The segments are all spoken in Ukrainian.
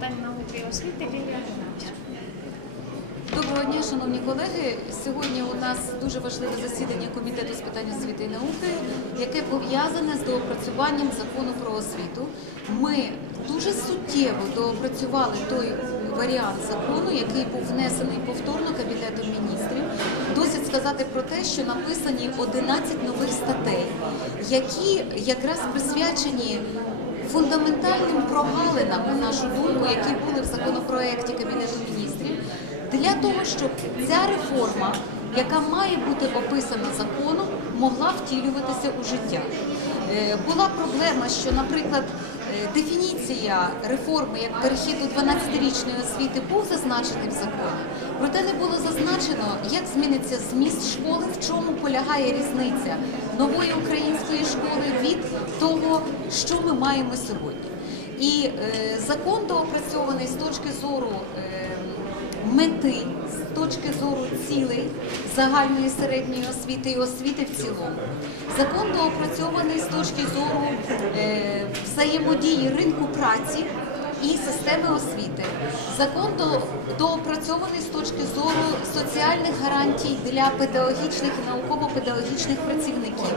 питань науки і освіти Лілія. Доброго дня, шановні колеги. Сьогодні у нас дуже важливе засідання комітету з питань освіти і науки, яке пов'язане з доопрацюванням закону про освіту. Ми дуже суттєво доопрацювали той варіант закону, який був внесений повторно кабінетом міністрів. Досить сказати про те, що написані 11 нових статей, які якраз присвячені фундаментальним прогалинам, на нашу думку, які були в законопроекті Кабінету міністрів, для того, щоб ця реформа, яка має бути описана законом, могла втілюватися у життя. Е, Була проблема, що, наприклад, е, дефініція реформи як перехід до 12-річної освіти був зазначений в законі, проте не було зазначено, як зміниться зміст школи, в чому полягає різниця нової української що ми маємо сьогодні. І е, закон доопрацьований з точки зору е, мети, з точки зору цілей загальної середньої освіти і освіти в цілому. Закон доопрацьований з точки зору е, взаємодії ринку праці і системи освіти. Закон до, доопрацьований з точки зору соціальних гарантій для педагогічних і науково-педагогічних працівників.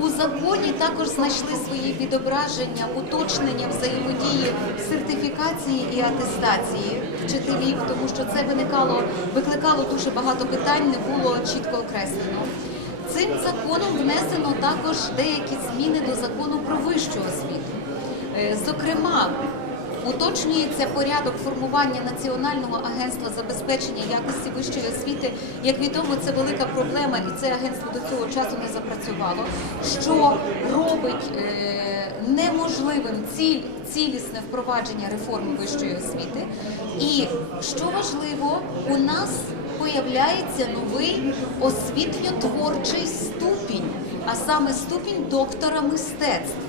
У законі також знайшли свої відображення, уточнення взаємодії сертифікації і атестації вчителів, тому що це виникало, викликало дуже багато питань, не було чітко окреслено. Цим законом внесено також деякі зміни до закону про вищу освіту. Е, Зокрема, Уточнюється порядок формування Національного агентства забезпечення якості вищої освіти. Як відомо, це велика проблема, і це агентство до цього часу не запрацювало, що робить е, неможливим ціль, цілісне впровадження реформи вищої освіти. І що важливо, у нас появляється новий освітньотворчий ступінь, а саме ступінь доктора мистецтв.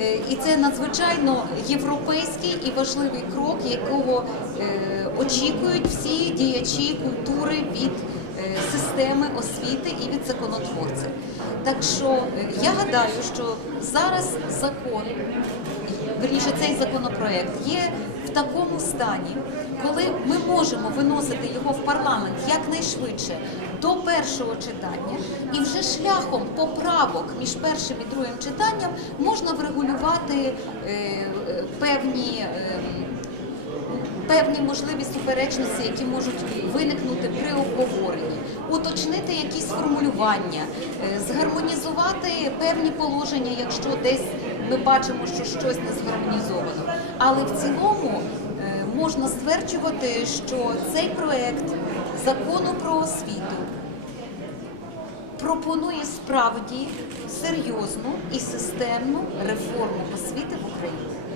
Е, І це надзвичайно європейський і важливий крок, якого е, очікують всі діячі культури від е, системи освіти і від законотворців. Так що я гадаю, що зараз закон, верніше цей законопроект є в такому стані, коли ми можемо виносити його в парламент якнайшвидше до першого читання, і вже шляхом поправок між першим і другим читанням можна врегулювати е, певні. е, Певні можливі суперечності, які можуть виникнути при обговоренні, уточнити якісь формулювання, е, згармонізувати певні положення, якщо десь ми бачимо, що щось не згармонізовано. Але в цілому е, можна стверджувати, що цей проект закону про освіту пропонує справді серйозну і системну реформу освіти в Україні.